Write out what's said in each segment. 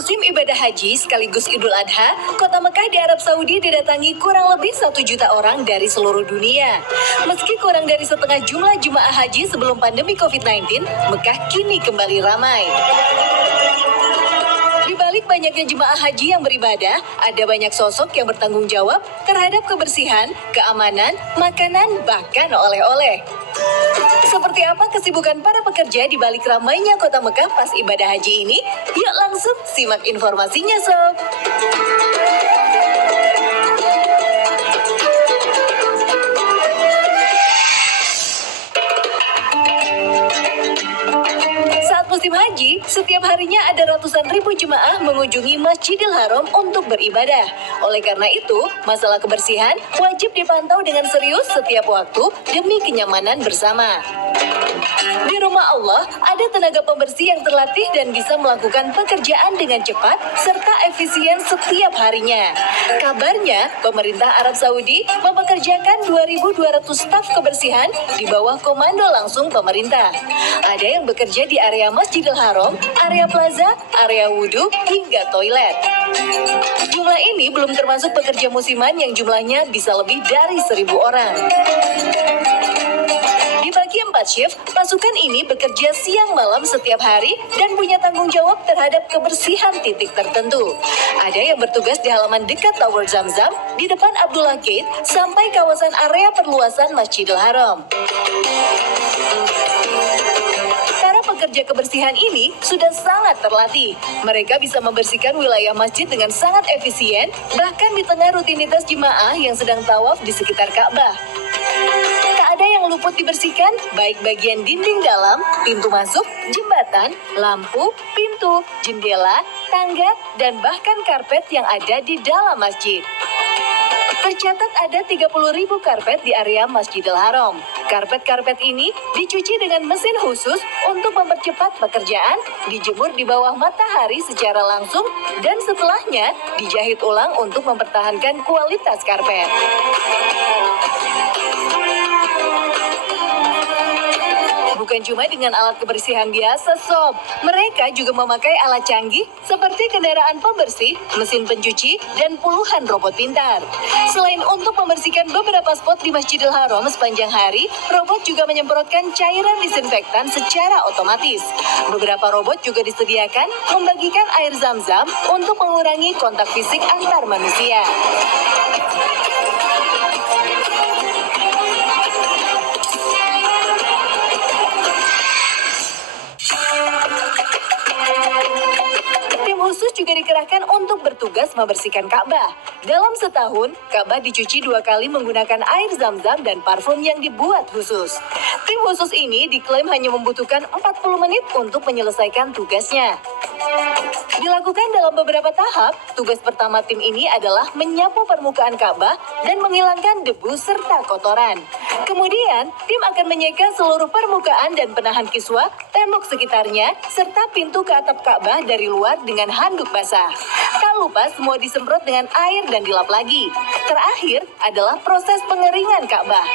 Musim ibadah haji sekaligus Idul Adha, kota Mekah di Arab Saudi didatangi kurang lebih 1 juta orang dari seluruh dunia. Meski kurang dari setengah jumlah jemaah haji sebelum pandemi COVID-19, Mekah kini kembali ramai. Di balik banyaknya jemaah haji yang beribadah, ada banyak sosok yang bertanggung jawab terhadap kebersihan, keamanan, makanan, bahkan oleh-oleh. Seperti apa kesibukan para pekerja di balik ramainya kota Mekah pas ibadah haji ini? Yuk langsung simak informasinya, Sob. Saat musim haji, setiap harinya ada ratusan ribu jemaah mengunjungi Masjidil Haram untuk beribadah. Oleh karena itu, masalah kebersihan wajib dipantau dengan serius setiap waktu demi kenyamanan bersama. Di rumah Allah, ada tenaga pembersih yang terlatih dan bisa melakukan pekerjaan dengan cepat serta efisien setiap harinya. Kabarnya, pemerintah Arab Saudi mempekerjakan 2.200 staf kebersihan di bawah komando langsung pemerintah. Ada yang bekerja di area Masjidil Haram, area plaza, area wudhu, hingga toilet. Jumlah ini belum termasuk pekerja musiman yang jumlahnya bisa lebih dari 1.000 orang. Dibagi 4 shift, pasukan ini bekerja siang malam setiap hari dan punya tanggung jawab terhadap kebersihan titik tertentu. Ada yang bertugas di halaman dekat Tower Zamzam, di depan Abdullah Gate, sampai kawasan area perluasan Masjidil Haram. Para pekerja kebersihan ini sudah sangat terlatih. Mereka bisa membersihkan wilayah masjid dengan sangat efisien, bahkan di tengah rutinitas jemaah yang sedang tawaf di sekitar Ka'bah. Tak ada yang luput dibersihkan, baik bagian dinding dalam, pintu masuk, jembatan, lampu, pintu, jendela, tangga, dan bahkan karpet yang ada di dalam masjid. Tercatat ada 30.000 karpet di area Masjidil Haram. Karpet-karpet ini dicuci dengan mesin khusus untuk mempercepat pekerjaan, dijemur di bawah matahari secara langsung, dan setelahnya dijahit ulang untuk mempertahankan kualitas karpet. Bukan cuma dengan alat kebersihan biasa, Sob. Mereka juga memakai alat canggih seperti kendaraan pembersih, mesin pencuci, dan puluhan robot pintar. Selain untuk membersihkan beberapa spot di Masjidil Haram sepanjang hari, robot juga menyemprotkan cairan disinfektan secara otomatis. Beberapa robot juga disediakan membagikan air zam-zam untuk mengurangi kontak fisik antar manusia. Khusus juga dikerahkan untuk bertugas membersihkan Ka'bah. Dalam setahun, Ka'bah dicuci 2 kali menggunakan air zam-zam dan parfum yang dibuat khusus. Tim khusus ini diklaim hanya membutuhkan 40 menit untuk menyelesaikan tugasnya. Dilakukan dalam beberapa tahap, tugas pertama tim ini adalah menyapu permukaan Ka'bah dan menghilangkan debu serta kotoran. Kemudian, tim akan menyeka seluruh permukaan dan penahan kiswa, tembok sekitarnya, serta pintu ke atap Ka'bah dari luar dengan handuk basah. Tak lupa semua disemprot dengan air dan dilap lagi. Terakhir adalah proses pengeringan Ka'bah.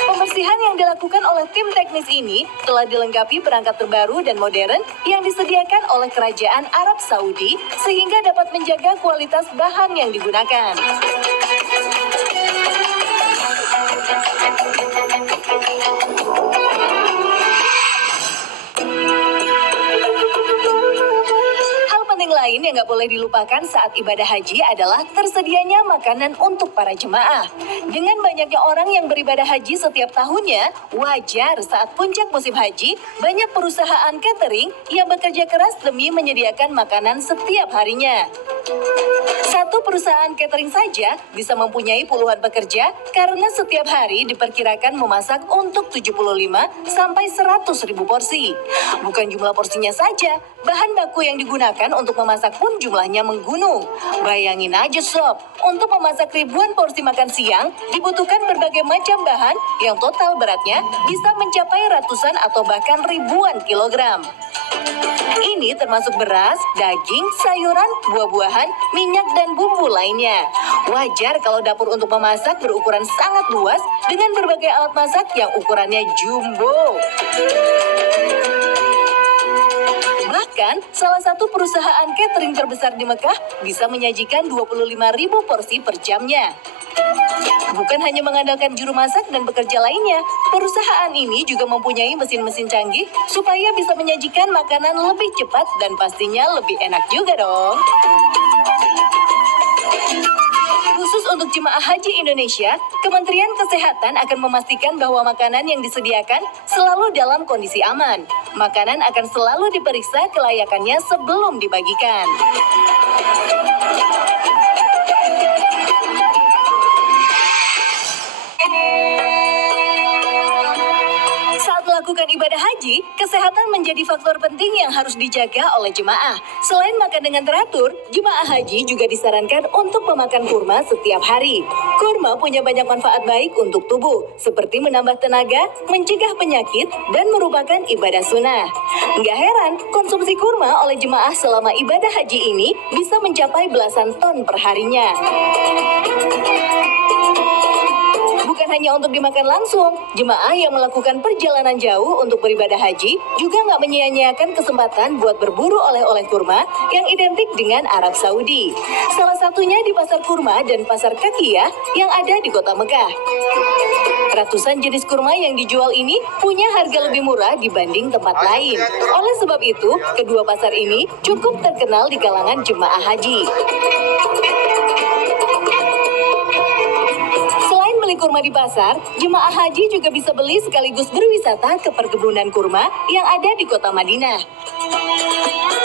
Pembersihan yang dilakukan oleh tim teknis ini telah dilengkapi perangkat terbaru dan modern yang disediakan oleh Kerajaan Arab Saudi sehingga dapat menjaga kualitas bahan yang digunakan. Lain yang nggak boleh dilupakan saat ibadah haji adalah tersedianya makanan untuk para jemaah. Dengan banyaknya orang yang beribadah haji setiap tahunnya, wajar saat puncak musim haji, banyak perusahaan catering yang bekerja keras demi menyediakan makanan setiap harinya. Satu perusahaan catering saja bisa mempunyai puluhan pekerja karena setiap hari diperkirakan memasak untuk 75 sampai 100 ribu porsi. Bukan jumlah porsinya saja, bahan baku yang digunakan untuk memasak pun jumlahnya menggunung. Bayangin aja sob, untuk memasak ribuan porsi makan siang dibutuhkan berbagai macam bahan yang total beratnya bisa mencapai ratusan atau bahkan ribuan kilogram. Ini termasuk beras, daging, sayuran, buah-buahan, minyak, dan bumbu lainnya. Wajar kalau dapur untuk memasak berukuran sangat luas dengan berbagai alat masak yang ukurannya jumbo. Bahkan, salah satu perusahaan catering terbesar di Mekah bisa menyajikan 25.000 porsi per jamnya. Bukan hanya mengandalkan juru masak dan pekerja lainnya, perusahaan ini juga mempunyai mesin-mesin canggih supaya bisa menyajikan makanan lebih cepat dan pastinya lebih enak juga dong. Khusus untuk jemaah haji Indonesia, Kementerian Kesehatan akan memastikan bahwa makanan yang disediakan selalu dalam kondisi aman. Makanan akan selalu diperiksa kelayakannya sebelum dibagikan. Saat melakukan ibadah haji, kesehatan menjadi faktor penting yang harus dijaga oleh jemaah. Selain makan dengan teratur, jemaah haji juga disarankan untuk memakan kurma setiap hari. Kurma punya banyak manfaat baik untuk tubuh, seperti menambah tenaga, mencegah penyakit, dan merupakan ibadah sunnah. Nggak heran, konsumsi kurma oleh jemaah selama ibadah haji ini bisa mencapai belasan ton per harinya. Bukan hanya untuk dimakan langsung, jemaah yang melakukan perjalanan jauh untuk beribadah haji juga nggak menyia-nyiakan kesempatan buat berburu oleh-oleh kurma yang identik dengan Arab Saudi. Salah satunya di Pasar Kurma dan Pasar Kakiyah yang ada di Kota Mekah. Ratusan jenis kurma yang dijual ini punya harga lebih murah dibanding tempat lain. Oleh sebab itu, kedua pasar ini cukup terkenal di kalangan jemaah haji. Beli kurma di pasar, jemaah haji juga bisa beli sekaligus berwisata ke perkebunan kurma yang ada di kota Madinah.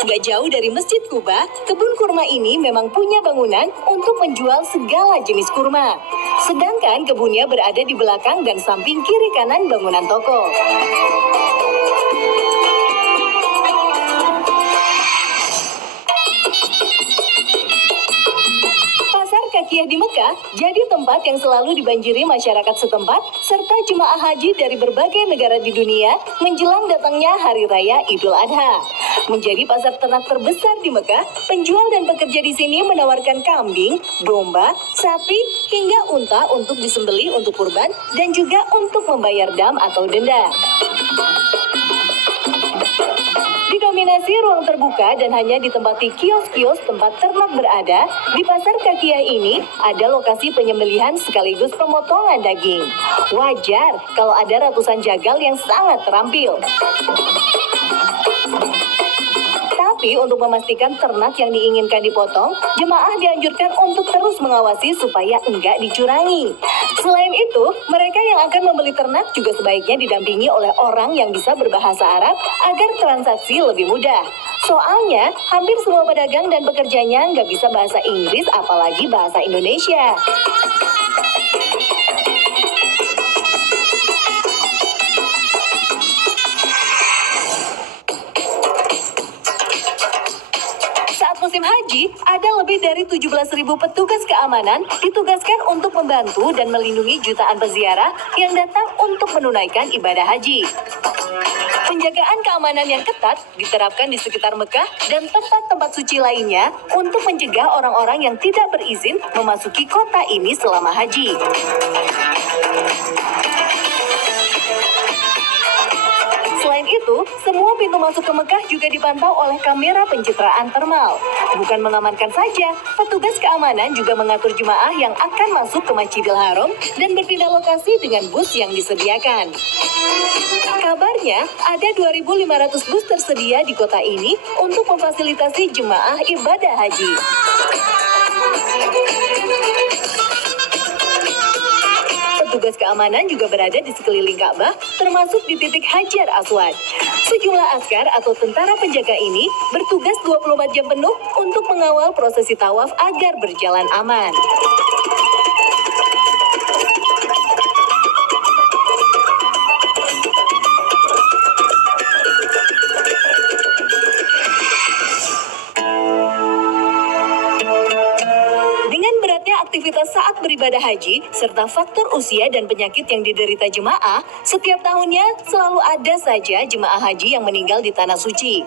Gak jauh dari Masjid Kuba, kebun kurma ini memang punya bangunan untuk menjual segala jenis kurma. Sedangkan kebunnya berada di belakang dan samping kiri kanan bangunan toko. Kakiyah di Mekah jadi tempat yang selalu dibanjiri masyarakat setempat serta jemaah haji dari berbagai negara di dunia menjelang datangnya Hari Raya Idul Adha. Menjadi pasar ternak terbesar di Mekah, penjual dan pekerja di sini menawarkan kambing, domba, sapi, hingga unta untuk disembelih untuk kurban dan juga untuk membayar dam atau denda. Didominasi ruang terbuka dan hanya ditempati kios-kios tempat ternak berada, di Pasar Kakiyah ini ada lokasi penyembelihan sekaligus pemotongan daging. Wajar kalau ada ratusan jagal yang sangat terampil. Tapi untuk memastikan ternak yang diinginkan dipotong, jemaah dianjurkan untuk terus mengawasi supaya enggak dicurangi. Selain itu, mereka yang akan membeli ternak juga sebaiknya didampingi oleh orang yang bisa berbahasa Arab agar transaksi lebih mudah. Soalnya, hampir semua pedagang dan pekerjanya nggak bisa bahasa Inggris apalagi bahasa Indonesia. Musim haji, ada lebih dari 17.000 petugas keamanan ditugaskan untuk membantu dan melindungi jutaan peziarah yang datang untuk menunaikan ibadah haji. Penjagaan keamanan yang ketat diterapkan di sekitar Mekah dan tempat-tempat suci lainnya untuk mencegah orang-orang yang tidak berizin memasuki kota ini selama haji. Selain itu, semua pintu masuk ke Mekah juga dipantau oleh kamera pencitraan termal. Bukan mengamankan saja, petugas keamanan juga mengatur jemaah yang akan masuk ke Masjidil Haram dan berpindah lokasi dengan bus yang disediakan. Kabarnya, ada 2.500 bus tersedia di kota ini untuk memfasilitasi jemaah ibadah haji. Petugas keamanan juga berada di sekeliling Ka'bah, termasuk di titik Hajar Aswad. Sejumlah askar atau tentara penjaga ini bertugas 24 jam penuh untuk mengawal prosesi tawaf agar berjalan aman. aktivitas saat beribadah haji, serta faktor usia dan penyakit yang diderita jemaah, setiap tahunnya selalu ada saja jemaah haji yang meninggal di Tanah Suci.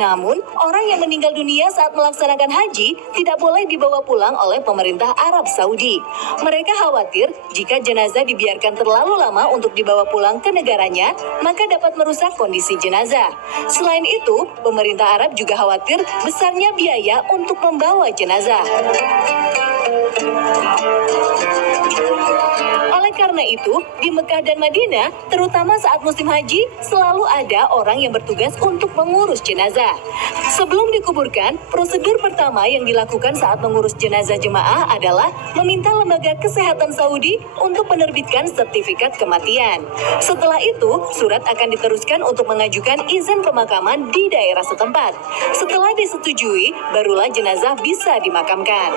Namun, orang yang meninggal dunia saat melaksanakan haji tidak boleh dibawa pulang oleh pemerintah Arab Saudi. Mereka khawatir jika jenazah dibiarkan terlalu lama untuk dibawa pulang ke negaranya, maka dapat merusak kondisi jenazah. Selain itu, pemerintah Arab juga khawatir besarnya biaya untuk membawa jenazah. Oleh karena itu, di Mekah dan Madinah, terutama saat musim haji, selalu ada orang yang bertugas untuk mengurus jenazah. Sebelum dikuburkan, prosedur pertama yang dilakukan saat mengurus jenazah jemaah adalah meminta lembaga kesehatan Saudi untuk menerbitkan sertifikat kematian. Setelah itu, surat akan diteruskan untuk mengajukan izin pemakaman di daerah setempat. Setelah disetujui, barulah jenazah bisa dimakamkan.